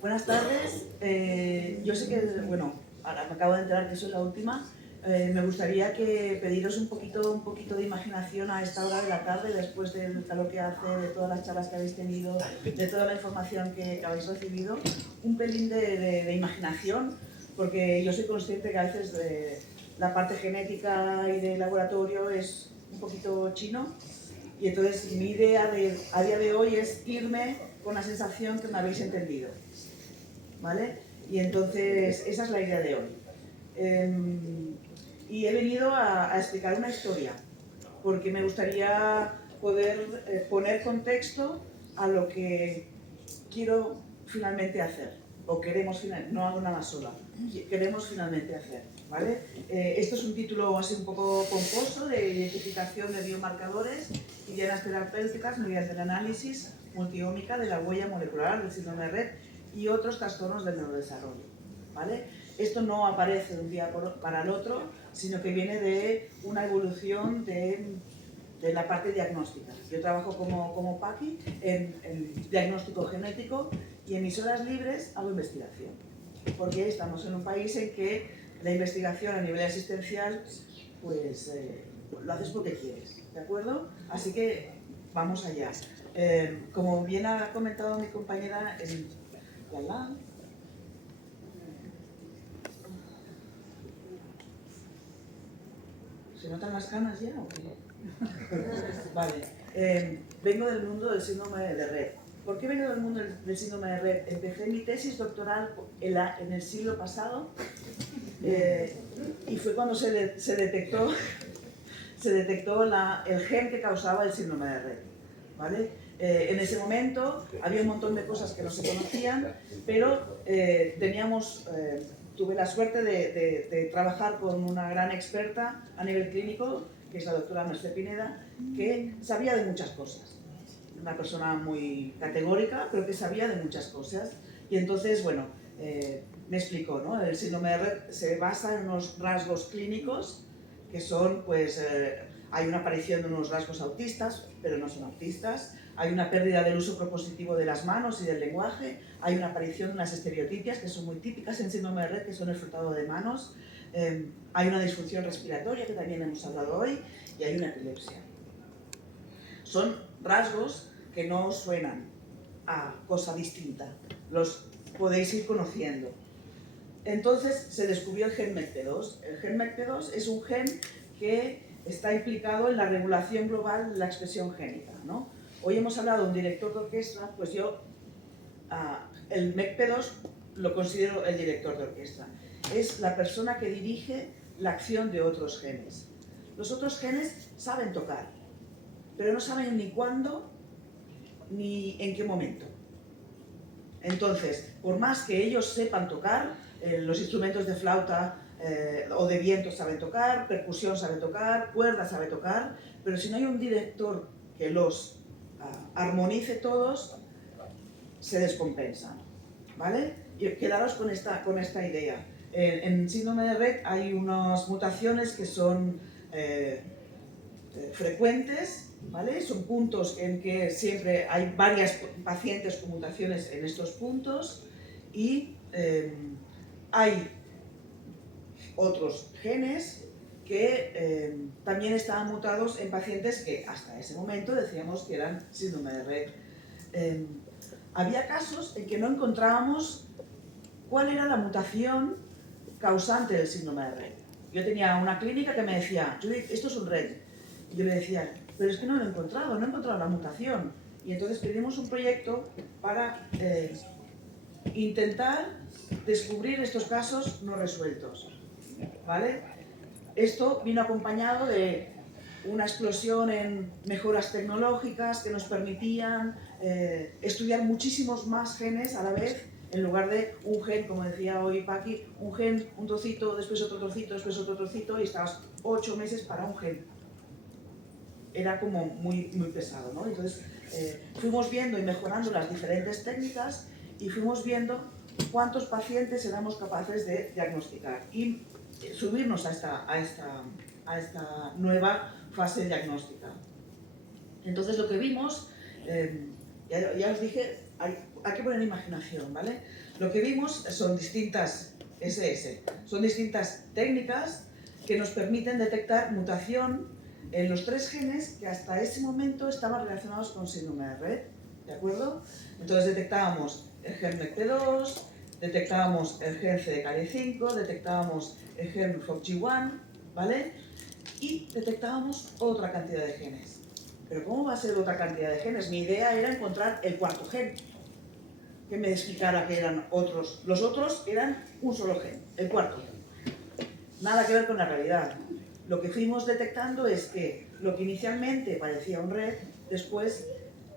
Buenas tardes. Yo sé que, bueno, ahora me acabo de enterar que soy la última. Me gustaría pediros un poquito de imaginación a esta hora de la tarde, después del calor que hace, de todas las charlas que habéis tenido, de toda la información que habéis recibido. Un pelín de imaginación, porque yo soy consciente que a veces la parte genética y de laboratorio es un poquito chino. Y entonces mi idea a día de hoy es irme con la sensación que me habéis entendido, ¿vale? Y entonces esa es la idea de hoy. Y he venido a explicar una historia, porque me gustaría poder poner contexto a lo que quiero finalmente hacer, o queremos finalmente, no hago nada sola, queremos finalmente hacer, ¿vale? Esto es un título así un poco pomposo de identificación de biomarcadores y dianas terapéuticas mediante el análisis multiómica de la huella molecular del síndrome de Rett y otros trastornos del neurodesarrollo, ¿vale? Esto no aparece de un día para el otro, sino que viene de una evolución de la parte diagnóstica. Yo trabajo como PACI en diagnóstico genético y en mis horas libres hago investigación. Porque estamos en un país en que la investigación a nivel asistencial, pues lo haces porque quieres, ¿de acuerdo? Así que vamos allá. Como bien ha comentado mi compañera Yalá, ¿se notan las canas ya o qué? Vale. Vengo del mundo del síndrome de Rett. ¿Por qué vengo del mundo del síndrome de Rett? Empecé mi tesis doctoral en el siglo pasado y fue cuando se detectó el gen que causaba el síndrome de Rett, ¿vale? En ese momento había un montón de cosas que no se conocían, pero tuve la suerte de trabajar con una gran experta a nivel clínico, que es la doctora Mercé Pineda, que sabía de muchas cosas. Una persona muy categórica, pero que sabía de muchas cosas. Y entonces, bueno, me explicó, ¿no? El síndrome de Rett se basa en unos rasgos clínicos que son, pues, hay una aparición de unos rasgos autistas, pero no son autistas. Hay una pérdida del uso propositivo de las manos y del lenguaje. Hay una aparición de unas estereotipias que son muy típicas en síndrome de Rett, que son el frotado de manos. Hay una disfunción respiratoria, que también hemos hablado hoy, y hay una epilepsia. Son rasgos que no os suenan a cosa distinta. Los podéis ir conociendo. Entonces se descubrió el gen MECP2. El gen MECP2 es un gen que está implicado en la regulación global de la expresión génica, ¿no? Hoy hemos hablado de un director de orquesta, pues yo el MECP2 lo considero el director de orquesta. Es la persona que dirige la acción de otros genes. Los otros genes saben tocar, pero no saben ni cuándo ni en qué momento. Entonces, por más que ellos sepan tocar, los instrumentos de flauta o de viento saben tocar, percusión sabe tocar, cuerda sabe tocar, pero si no hay un director que los armonice todos, se descompensan, ¿vale? Y quedaros con esta idea. En síndrome de Rett hay unas mutaciones que son frecuentes, ¿vale? Son puntos en que siempre hay varias pacientes con mutaciones en estos puntos y hay otros genes que también estaban mutados en pacientes que hasta ese momento decíamos que eran síndrome de Rett. Había casos en que no encontrábamos cuál era la mutación causante del síndrome de Rett. Yo tenía una clínica que me decía, Judith, esto es un Rett. Y yo le decía, pero es que no lo he encontrado la mutación. Y entonces pedimos un proyecto para intentar descubrir estos casos no resueltos, ¿vale? Esto vino acompañado de una explosión en mejoras tecnológicas que nos permitían estudiar muchísimos más genes a la vez, en lugar de un gen, como decía hoy Paqui, un gen, un trocito, después otro trocito, después otro trocito, y estabas 8 meses para un gen. Era como muy, muy pesado, ¿no? Entonces fuimos viendo y mejorando las diferentes técnicas y fuimos viendo cuántos pacientes éramos capaces de diagnosticar y subirnos a esta nueva fase diagnóstica. Entonces lo que vimos Ya os dije, hay que poner imaginación, ¿vale? Lo que vimos son distintas son distintas técnicas que nos permiten detectar mutación en los 3 genes que hasta ese momento estaban relacionados con síndrome de Rett, ¿de acuerdo? Entonces detectábamos el gen MECP2, detectábamos el gen CDKL5, detectábamos el gen FOXG1, ¿vale? Y detectábamos otra cantidad de genes. Pero ¿cómo va a ser otra cantidad de genes? Mi idea era encontrar el 4.º gen, que me explicara que eran otros. Los otros eran un solo gen, el 4.º gen. Nada que ver con la realidad. Lo que fuimos detectando es que lo que inicialmente parecía un Rett, después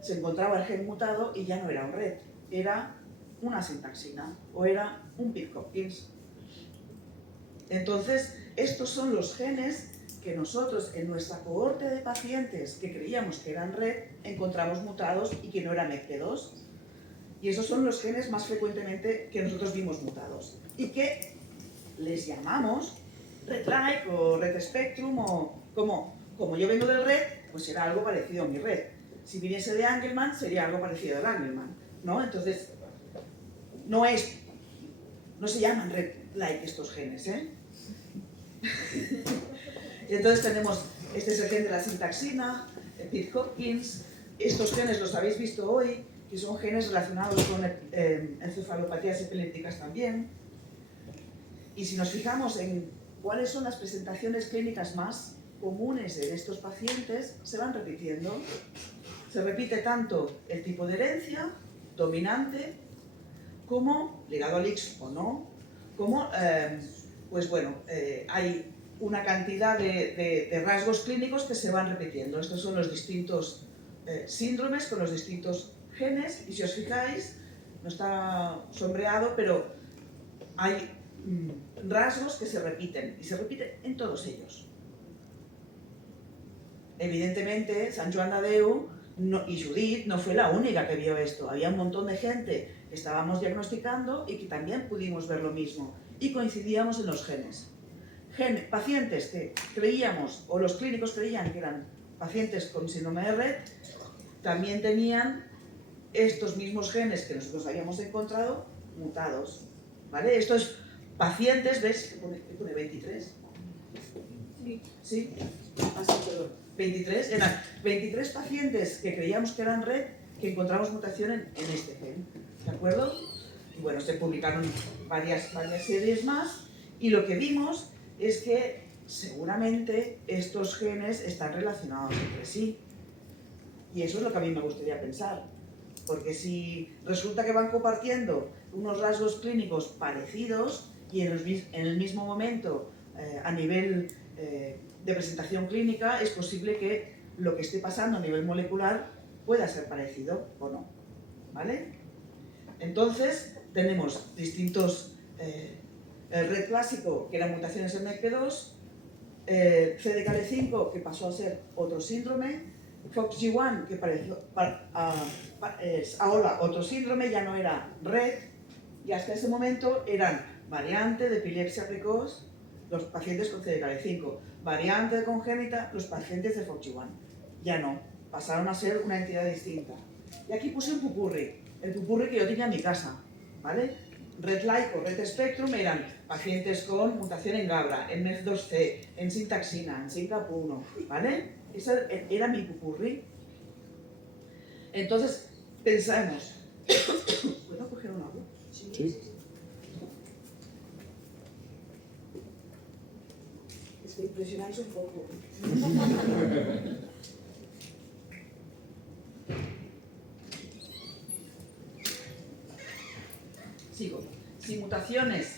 se encontraba el gen mutado y ya no era un Rett, era una sintaxina o era un Pitt-Hopkins. Entonces, estos son los genes que nosotros en nuestra cohorte de pacientes que creíamos que eran Rett, encontramos mutados y que no eran MECP2. Y esos son los genes más frecuentemente que nosotros vimos mutados. Y que les llamamos Rett-like o Rett Spectrum o como yo vengo del Rett, pues será algo parecido a mi Rett. Si viniese de Angelman, sería algo parecido al Angelman, ¿no? Entonces, no se llaman Rett-like estos genes, ¿eh? Y entonces tenemos, este es el gen de la sintaxina, el Pitt-Hopkins, estos genes los habéis visto hoy, que son genes relacionados con encefalopatías epilépticas también. Y si nos fijamos en cuáles son las presentaciones clínicas más comunes en estos pacientes, se van repitiendo. Se repite tanto el tipo de herencia, dominante, como ligado al X o no, como, pues bueno, hay una cantidad de rasgos clínicos que se van repitiendo. Estos son los distintos síndromes con los distintos genes, y si os fijáis, no está sombreado, pero hay rasgos que se repiten, y se repiten en todos ellos. Evidentemente, Sant Joan de Déu y Judith no fue la única que vio esto. Había un montón de gente que estábamos diagnosticando y que también pudimos ver lo mismo. Y coincidíamos en los genes. Pacientes que creíamos, o los clínicos creían que eran pacientes con síndrome de Rett, también tenían estos mismos genes que nosotros habíamos encontrado mutados. ¿Vale? Estos pacientes, ¿ves? ¿Qué pone 23? Sí. ¿Sí? Ah, sí, perdón. 23, eran 23 pacientes que creíamos que eran Rett, que encontramos mutación en este gen, ¿de acuerdo? Y bueno, se publicaron varias series más, y lo que vimos es que seguramente estos genes están relacionados entre sí. Y eso es lo que a mí me gustaría pensar, porque si resulta que van compartiendo unos rasgos clínicos parecidos y en el mismo momento a nivel de presentación clínica, es posible que lo que esté pasando a nivel molecular pueda ser parecido o no, ¿vale? Entonces, tenemos distintos, el Rett clásico, que eran mutaciones en MECP2, CDKL5, que pasó a ser otro síndrome, FOXG1, que es ahora otro síndrome, ya no era Rett, y hasta ese momento eran variante de epilepsia precoz, los pacientes con CDKL5, variante congénita, los pacientes de FOXG1. Ya no, pasaron a ser una entidad distinta. Y aquí puse un pupurri, el pupurri que yo tenía en mi casa, ¿vale? Rett-like o Rett Spectrum eran pacientes con mutación en GABRA, en MEF2C, en sintaxina, en SYNCAP1, ¿vale? Ese era mi pupurri. Entonces, pensamos, ¿puedo coger un agua? Sí. Es que impresionáis un poco. Sigo. Si mutaciones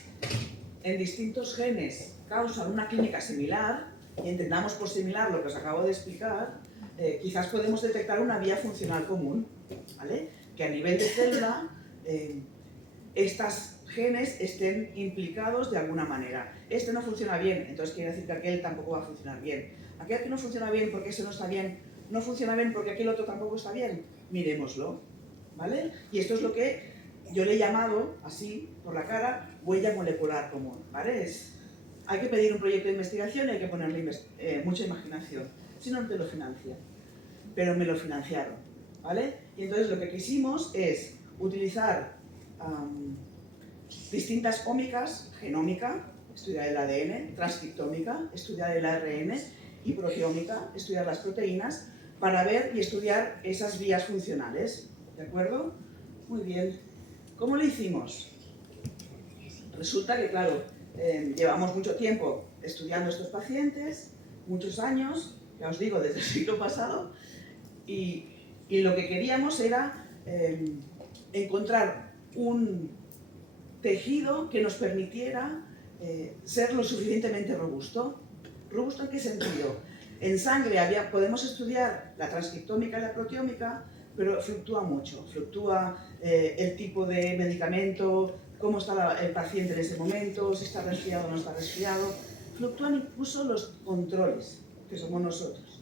en distintos genes causan una clínica similar, y entendamos por similar lo que os acabo de explicar, quizás podemos detectar una vía funcional común, ¿vale? Que a nivel de célula estos genes estén implicados de alguna manera. Este no funciona bien, entonces quiere decir que aquel tampoco va a funcionar bien. Aquel que no funciona bien porque ese no está bien, no funciona bien porque aquel otro tampoco está bien. Miremoslo, ¿vale? Y esto es lo que yo le he llamado, así, por la cara, huella molecular común, ¿vale? Hay que pedir un proyecto de investigación y hay que ponerle mucha imaginación, si no, no te lo financian. Pero me lo financiaron, ¿vale? Y entonces lo que quisimos es utilizar distintas ómicas, genómica, estudiar el ADN, transcriptómica, estudiar el ARN, y proteómica, estudiar las proteínas, para ver y estudiar esas vías funcionales, ¿de acuerdo? Muy bien. ¿Cómo lo hicimos? Resulta que, claro, llevamos mucho tiempo estudiando estos pacientes, muchos años, ya os digo, desde el siglo pasado, y lo que queríamos era encontrar un tejido que nos permitiera ser lo suficientemente robusto. ¿Robusto en qué sentido? En sangre podemos estudiar la transcriptómica y la proteómica, pero fluctúa mucho. Fluctúa el tipo de medicamento, cómo está el paciente en ese momento, si está resfriado o no está resfriado. Fluctúan incluso los controles, que somos nosotros.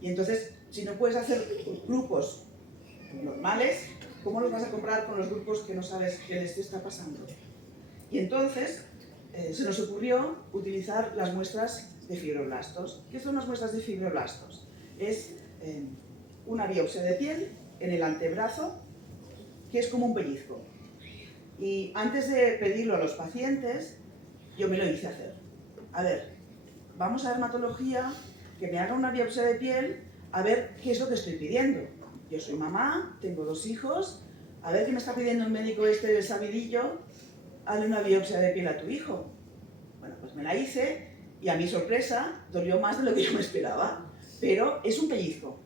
Y entonces, si no puedes hacer grupos normales, ¿cómo los vas a comparar con los grupos que no sabes qué les está pasando? Y entonces se nos ocurrió utilizar las muestras de fibroblastos. ¿Qué son las muestras de fibroblastos? Es una biopsia de piel en el antebrazo, que es como un pellizco. Y antes de pedirlo a los pacientes, yo me lo hice hacer. A ver, vamos a dermatología, que me haga una biopsia de piel, a ver qué es lo que estoy pidiendo. Yo soy mamá, tengo 2 hijos, a ver qué me está pidiendo el médico este del sabidillo, hazle una biopsia de piel a tu hijo. Bueno, pues me la hice y a mi sorpresa dolió más de lo que yo me esperaba, pero es un pellizco.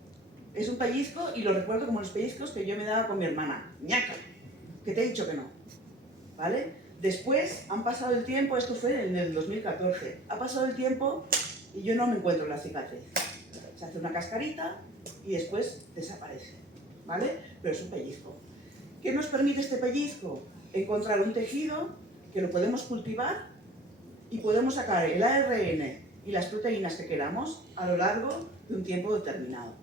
Es un pellizco y lo recuerdo como los pellizcos que yo me daba con mi hermana. ¡Ñaca! Que te he dicho que no. ¿Vale? Después han pasado el tiempo, esto fue en el 2014, ha pasado el tiempo y yo no me encuentro la cicatriz. Se hace una cascarita y después desaparece, ¿vale? Pero es un pellizco. ¿Qué nos permite este pellizco? Encontrar un tejido que lo podemos cultivar y podemos sacar el ARN y las proteínas que queramos a lo largo de un tiempo determinado.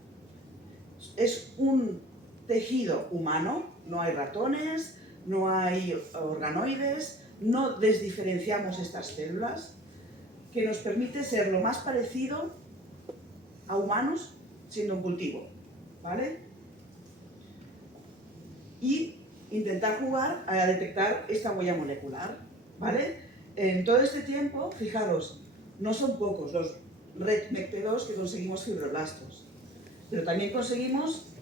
Es un tejido humano, no hay ratones, no hay organoides, no desdiferenciamos estas células, que nos permite ser lo más parecido a humanos siendo un cultivo, ¿vale? Y intentar jugar a detectar esta huella molecular, ¿vale? En todo este tiempo, fijaros, no son pocos los red MECP2 que conseguimos fibroblastos, pero también conseguimos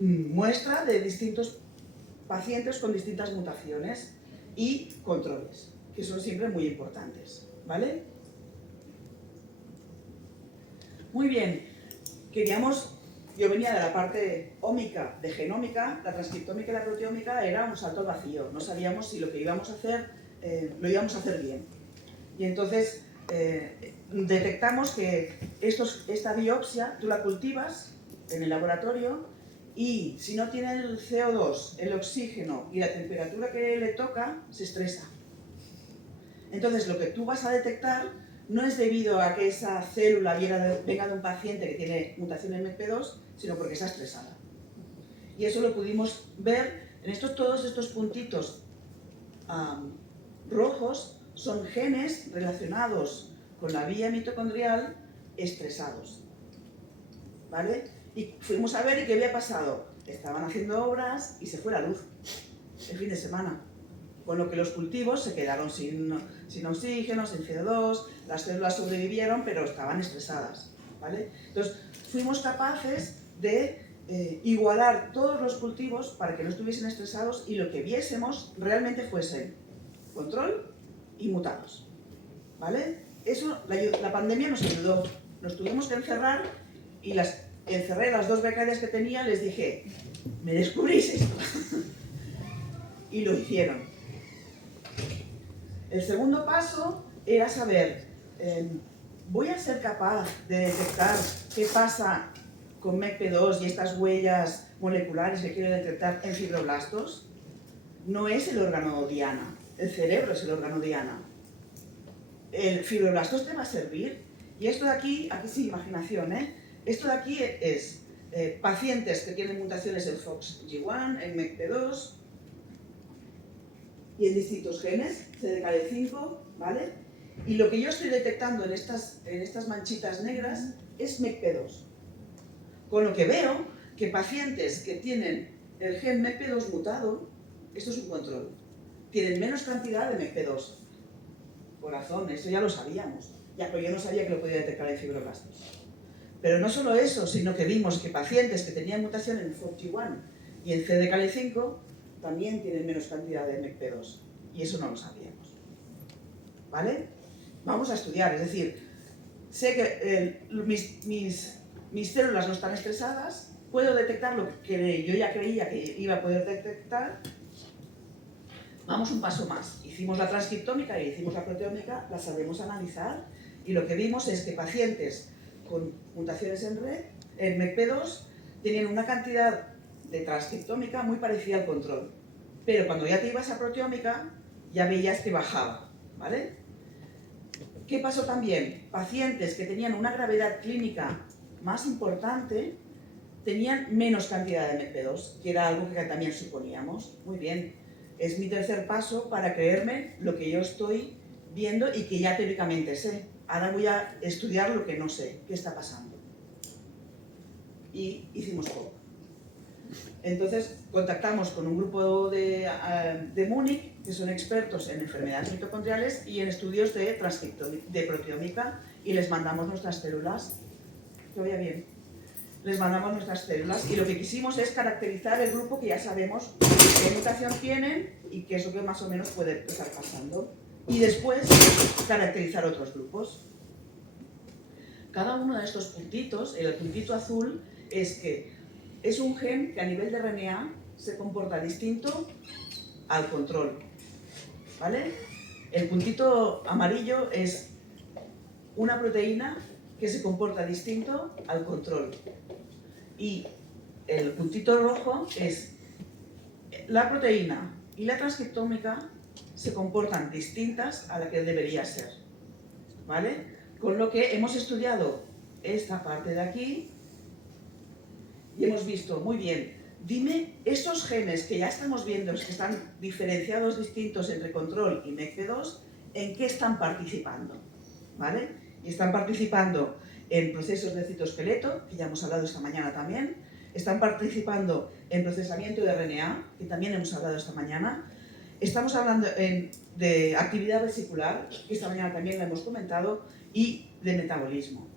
muestra de distintos pacientes con distintas mutaciones y controles, que son siempre muy importantes, ¿vale? Muy bien, yo venía de la parte ómica, de genómica, la transcriptómica y la proteómica era un salto al vacío, no sabíamos si lo que íbamos a hacer lo íbamos a hacer bien. Y entonces detectamos que esta biopsia tú la cultivas en el laboratorio y si no tiene el CO2, el oxígeno y la temperatura que le toca, se estresa. Entonces lo que tú vas a detectar no es debido a que esa célula venga de un paciente que tiene mutación en MECP2, sino porque está estresada. Y eso lo pudimos ver en todos estos puntitos rojos, son genes relacionados con la vía mitocondrial estresados, ¿vale? Y fuimos a ver y qué había pasado. Estaban haciendo obras y se fue la luz el fin de semana, con lo que los cultivos se quedaron sin oxígeno, sin CO2, las células sobrevivieron, pero estaban estresadas, ¿vale? Entonces, fuimos capaces de igualar todos los cultivos para que no estuviesen estresados y lo que viésemos realmente fuesen control y mutados, ¿vale? Eso, la pandemia nos ayudó, nos tuvimos que encerrar y encerré las 2 becarias que tenía, les dije, ¿me descubrís esto? Y lo hicieron. El segundo paso era saber, ¿voy a ser capaz de detectar qué pasa con MECP2 y estas huellas moleculares que quiero detectar en fibroblastos? No es el órgano diana, el cerebro es el órgano diana. ¿El fibroblastos te va a servir? Y esto de aquí sí, imaginación, ¿eh? Esto de aquí es pacientes que tienen mutaciones en FOXG1, en MECP2 y en distintos genes, CDKD5, ¿vale? Y lo que yo estoy detectando en estas manchitas negras es MECP2. Con lo que veo que pacientes que tienen el gen MECP2 mutado, esto es un control, tienen menos cantidad de MECP2. Corazón, eso ya lo sabíamos. Ya, pero yo no sabía que lo podía detectar en fibroblastos. Pero no solo eso, sino que vimos que pacientes que tenían mutación en FOXP1 y en CDKL5 también tienen menos cantidad de MECP2. Y eso no lo sabíamos. ¿Vale? Vamos a estudiar, es decir, sé que mis células no están estresadas, puedo detectar lo que yo ya creía que iba a poder detectar. Vamos un paso más. Hicimos la transcriptómica y hicimos la proteómica, la sabemos analizar y lo que vimos es que pacientes con mutaciones en red, en MECP2, tenían una cantidad de transcriptómica muy parecida al control. Pero cuando ya te ibas a proteómica, ya veías que bajaba, ¿vale? ¿Qué pasó también? Pacientes que tenían una gravedad clínica más importante tenían menos cantidad de MECP2, que era algo que también suponíamos. Muy bien, es mi tercer paso para creerme lo que yo estoy viendo y que ya teóricamente sé. Ahora voy a estudiar lo que no sé, qué está pasando. Y hicimos poco. Entonces contactamos con un grupo de Múnich, que son expertos en enfermedades mitocondriales y en estudios de proteómica, y les mandamos nuestras células. ¿Que vaya bien? Les mandamos nuestras células y lo que quisimos es caracterizar el grupo que ya sabemos qué mutación tienen y qué es lo que más o menos puede estar pasando. Y después caracterizar otros grupos. Cada uno de estos puntitos, el puntito azul, es un gen que a nivel de RNA se comporta distinto al control. ¿Vale? El puntito amarillo es una proteína que se comporta distinto al control. Y el puntito rojo es la proteína y la transcriptómica se comportan distintas a la que debería ser. ¿Vale? Con lo que hemos estudiado esta parte de aquí y hemos visto, muy bien, dime esos genes que ya estamos viendo que están diferenciados distintos entre control y MECP2, ¿en qué están participando? ¿Vale? Y están participando en procesos de citoesqueleto, que ya hemos hablado esta mañana también, están participando en procesamiento de RNA, que también hemos hablado esta mañana, estamos hablando de actividad vesicular, que esta mañana también lo hemos comentado, y de metabolismo.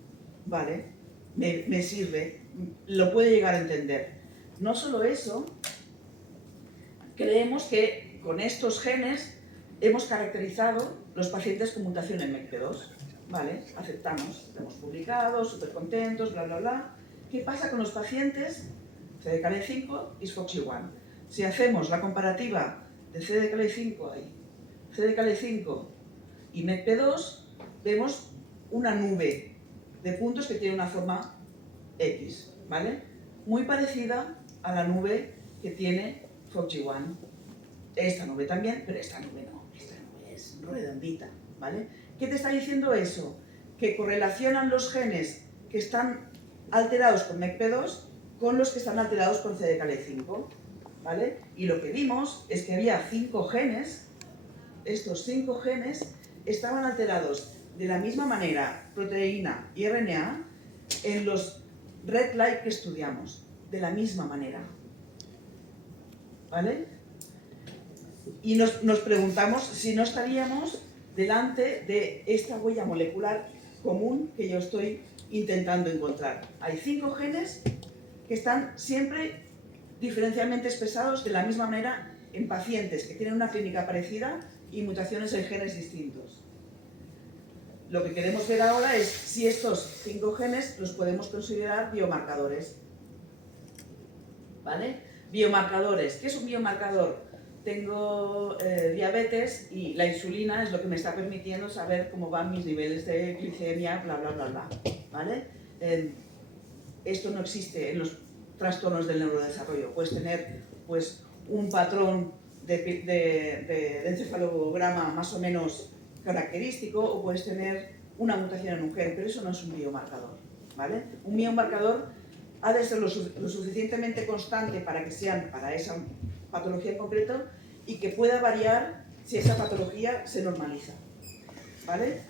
¿Vale? Me sirve, lo puede llegar a entender. No solo eso, creemos que con estos genes hemos caracterizado los pacientes con mutación en MECP2. ¿Vale? Aceptamos, lo hemos publicado, súper contentos, bla, bla, bla. ¿Qué pasa con los pacientes CDKL5 y FOXP1? Si hacemos la comparativa de CDKL5 y MECP2, vemos una nube de puntos que tiene una forma X, ¿vale? Muy parecida a la nube que tiene FOXP1. Esta nube también, pero esta nube no, esta nube es redondita, ¿vale? ¿Qué te está diciendo eso? Que correlacionan los genes que están alterados con MECP2 con los que están alterados con CDKL5, ¿vale? Y lo que vimos es que había 5 genes, estos 5 genes estaban alterados de la misma manera, proteína y RNA, en los red light que estudiamos, de la misma manera. ¿Vale? Y nos preguntamos si no estaríamos delante de esta huella molecular común que yo estoy intentando encontrar. Hay 5 genes que están siempre diferencialmente expresados de la misma manera en pacientes que tienen una clínica parecida y mutaciones en genes distintos. Lo que queremos ver ahora es si estos 5 genes los podemos considerar biomarcadores. ¿Vale? Biomarcadores. ¿Qué es un biomarcador? Tengo diabetes y la insulina es lo que me está permitiendo saber cómo van mis niveles de glicemia, bla, bla, bla, bla. ¿Vale? Esto no existe en los trastornos del neurodesarrollo. Puedes tener pues, un patrón de encefalograma más o menos característico o puedes tener una mutación en un gen, pero eso no es un biomarcador. ¿Vale? Un biomarcador ha de ser lo suficientemente constante para que sean para esa patología en concreto y que pueda variar si esa patología se normaliza. ¿Vale?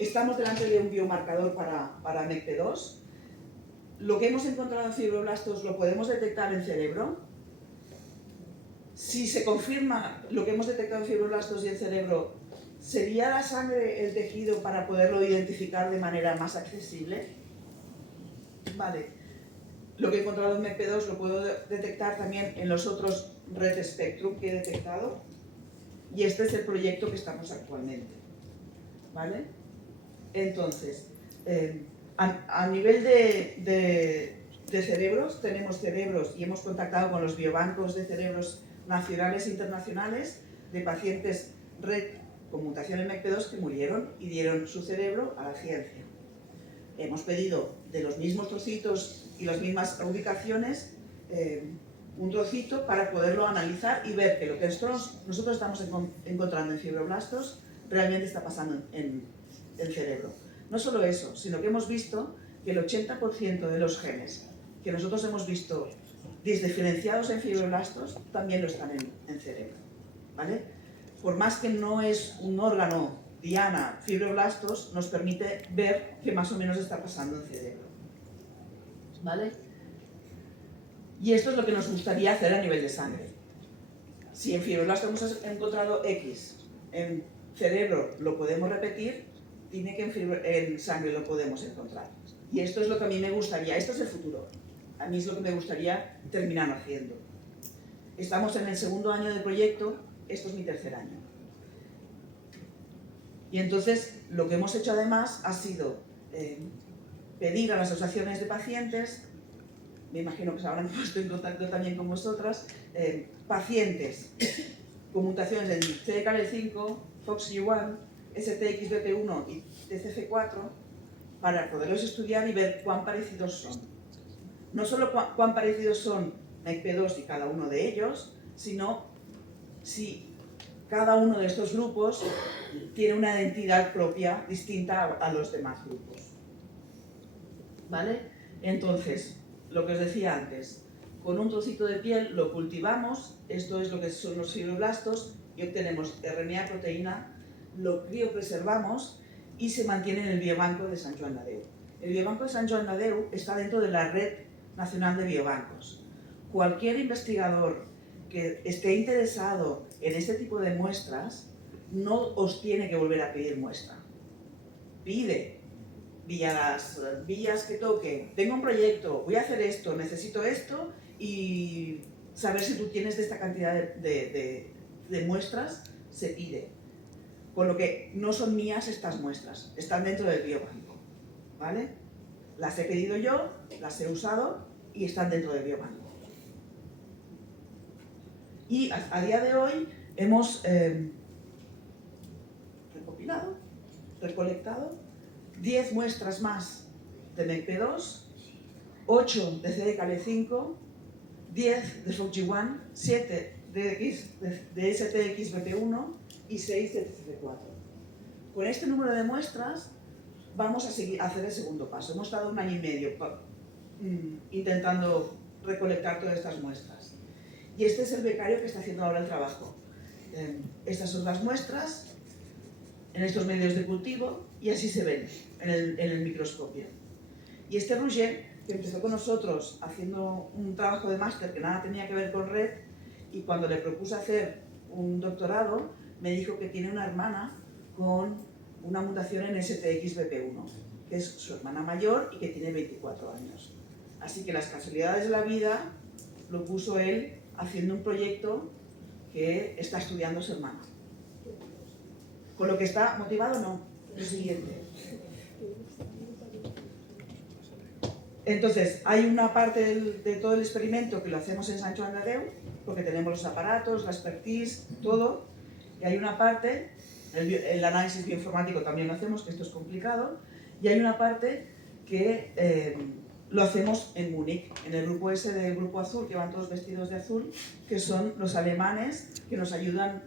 Estamos delante de un biomarcador para MECP2. lo que hemos encontrado en fibroblastos lo podemos detectar en cerebro. Si se confirma lo que hemos detectado en fibroblastos y en cerebro, ¿sería la sangre el tejido para poderlo identificar de manera más accesible? Vale. Lo que he encontrado en MECP2 lo puedo detectar también en los otros Red Spectrum que he detectado. Y este es el proyecto que estamos actualmente. ¿Vale? Entonces, a nivel de cerebros, tenemos cerebros y hemos contactado con los biobancos de cerebros nacionales e internacionales de pacientes red con mutación en MECP2 que murieron y dieron su cerebro a la ciencia. Hemos pedido de los mismos trocitos y las mismas ubicaciones un trocito para poderlo analizar y ver que lo que nosotros estamos encontrando en fibroblastos realmente está pasando en el cerebro. No solo eso, sino que hemos visto que el 80% de los genes que nosotros hemos visto diferenciados en fibroblastos también lo están en cerebro. ¿Vale? Por más que no es un órgano diana, fibroblastos nos permite ver qué más o menos está pasando en cerebro. ¿Vale? Y esto es lo que nos gustaría hacer a nivel de sangre. Si en fibroblastos hemos encontrado X, en cerebro lo podemos repetir, dime que en sangre lo podemos encontrar. Y esto es lo que a mí me gustaría, esto es el futuro. A mí es lo que me gustaría terminar haciendo. Estamos en el segundo año del proyecto, esto es mi tercer año. Y entonces lo que hemos hecho además ha sido pedir a las asociaciones de pacientes, me imagino que se habrán puesto en contacto también con vosotras, pacientes con mutaciones en CDKL5, FOXG1, STXBP1 y TCF4 para poderlos estudiar y ver cuán parecidos son. No solo cuán parecidos son MECP2 y cada uno de ellos, sino si cada uno de estos grupos tiene una identidad propia distinta a los demás grupos. ¿Vale? Entonces, lo que os decía antes, con un trocito de piel lo cultivamos, esto es lo que son los fibroblastos, y obtenemos RNA proteína, lo criopreservamos y se mantiene en el biobanco de Sant Joan de Déu. El biobanco de Sant Joan de Déu está dentro de la Red Nacional de Biobancos. Cualquier investigador que esté interesado en este tipo de muestras no os tiene que volver a pedir muestra. Pide vía las vías que toque, tengo un proyecto, voy a hacer esto, necesito esto, y saber si tú tienes de esta cantidad de muestras, se pide. Con lo que no son mías estas muestras, están dentro del biobanco, ¿vale? Las he pedido yo, las he usado y están dentro del biobanco. Y a día de hoy hemos recopilado, recolectado 10 muestras más de MECP2, 8 de CDKL5, 10 de FOXG1, 7 de STXBP1 y 6 de TCF4. Con este número de muestras vamos a hacer el segundo paso. Hemos estado 1 año y medio intentando recolectar todas estas muestras. Y este es el becario que está haciendo ahora el trabajo. Estas son las muestras en estos medios de cultivo y así se ven en el microscopio. Y este Roger, que empezó con nosotros haciendo un trabajo de máster que nada tenía que ver con red, y cuando le propuse hacer un doctorado, me dijo que tiene una hermana con una mutación en STXBP1, que es su hermana mayor y que tiene 24 años. Así que las casualidades de la vida lo puso él haciendo un proyecto que está estudiando su hermana. Con lo que está motivado, no. Lo siguiente. Entonces, hay una parte de todo el experimento que lo hacemos en Sant Joan de Déu, porque tenemos los aparatos, la expertise, todo. Y hay una parte, el análisis bioinformático también lo hacemos, que esto es complicado. Y hay una parte que lo hacemos en Múnich, en el grupo ese del grupo azul, que van todos vestidos de azul, que son los alemanes que nos ayudan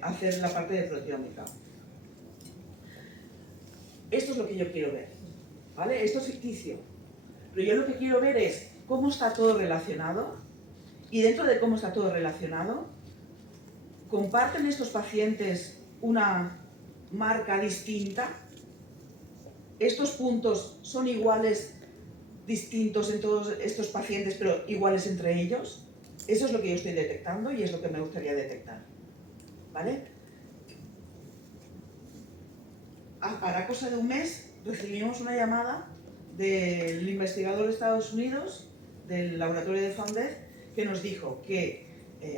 a hacer la parte de proteómica. Esto es lo que yo quiero ver, ¿vale? Esto es ficticio. Pero yo lo que quiero ver es cómo está todo relacionado, y dentro de cómo está todo relacionado, ¿comparten estos pacientes una marca distinta? ¿Estos puntos son iguales distintos en todos estos pacientes, pero iguales entre ellos. Eso es lo que yo estoy detectando y es lo que me gustaría detectar. ¿Vale? Hará cosa de un mes recibimos una llamada del investigador de Estados Unidos, del laboratorio de Founded, que nos dijo que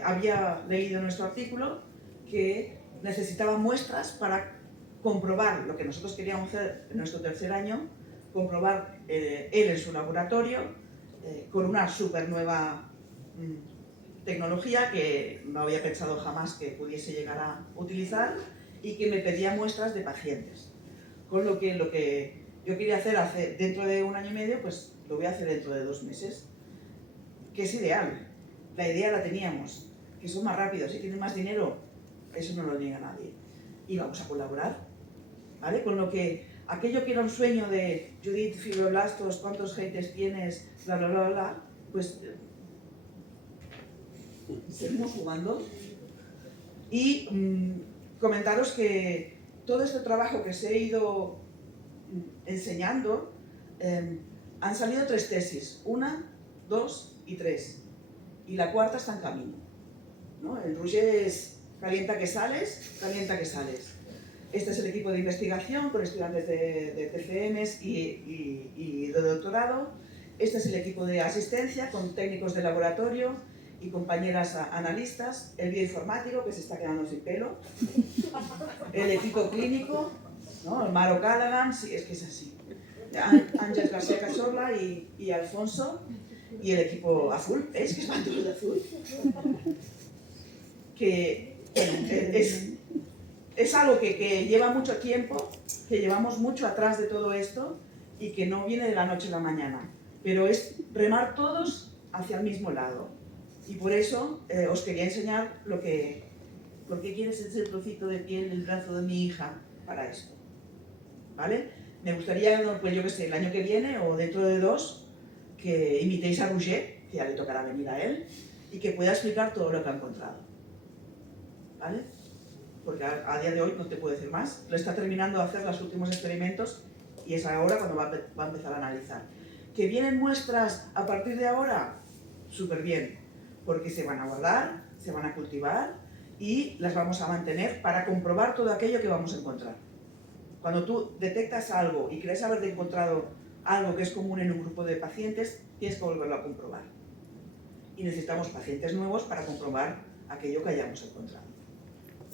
había leído nuestro artículo, que necesitaba muestras para comprobar lo que nosotros queríamos hacer en nuestro tercer año, comprobar él en su laboratorio con una súper nueva tecnología que no había pensado jamás que pudiese llegar a utilizar y que me pedía muestras de pacientes. Con lo que yo quería hacer dentro de 1 año y medio, pues lo voy a hacer dentro de 2 meses, que es ideal. La idea la teníamos, que son más rápidos y tienen más dinero, eso no lo niega nadie. Y vamos a colaborar, ¿vale? Con lo que aquello que era un sueño de Judith, fibroblastos, cuántos haters tienes, bla, bla, bla, bla, pues seguimos jugando. Y comentaros que todo este trabajo que os he ido enseñando, han salido 3 tesis, 1, 2 y 3. Y la 4ª está en camino, ¿no? El Roger es calienta que sales, calienta que sales. Este es el equipo de investigación con estudiantes de TFMs y de doctorado. Este es el equipo de asistencia con técnicos de laboratorio y compañeras analistas. El bioinformático, que se está quedando sin pelo. El equipo clínico, ¿no? El Maro Callaghan, sí, es que es así. Ángel García Cazorla y Alfonso. Y el equipo azul, ¿veis que van todos de azul? Que bueno, es algo que lleva mucho tiempo, que llevamos mucho atrás de todo esto y que no viene de la noche a la mañana, pero es remar todos hacia el mismo lado. Y por eso os quería enseñar por qué quieres ese trocito de piel del brazo de mi hija para esto, ¿vale? Me gustaría, pues yo qué sé, el año que viene o dentro de 2, que imitéis a Roger, que ya le tocará venir a él, y que pueda explicar todo lo que ha encontrado, ¿vale? Porque a día de hoy no te puedo decir más. Lo está terminando de hacer los últimos experimentos y es ahora cuando va a empezar a analizar. ¿Que vienen muestras a partir de ahora? Súper bien, porque se van a guardar, se van a cultivar y las vamos a mantener para comprobar todo aquello que vamos a encontrar. Cuando tú detectas algo y crees haber encontrado algo que es común en un grupo de pacientes, tienes que volverlo a comprobar. Y necesitamos pacientes nuevos para comprobar aquello que hayamos encontrado.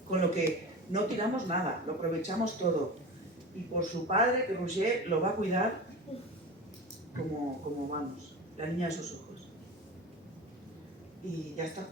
Con lo que no tiramos nada, lo aprovechamos todo. Y por su padre, que Roger lo va a cuidar como vamos, la niña de sus ojos. Y ya está.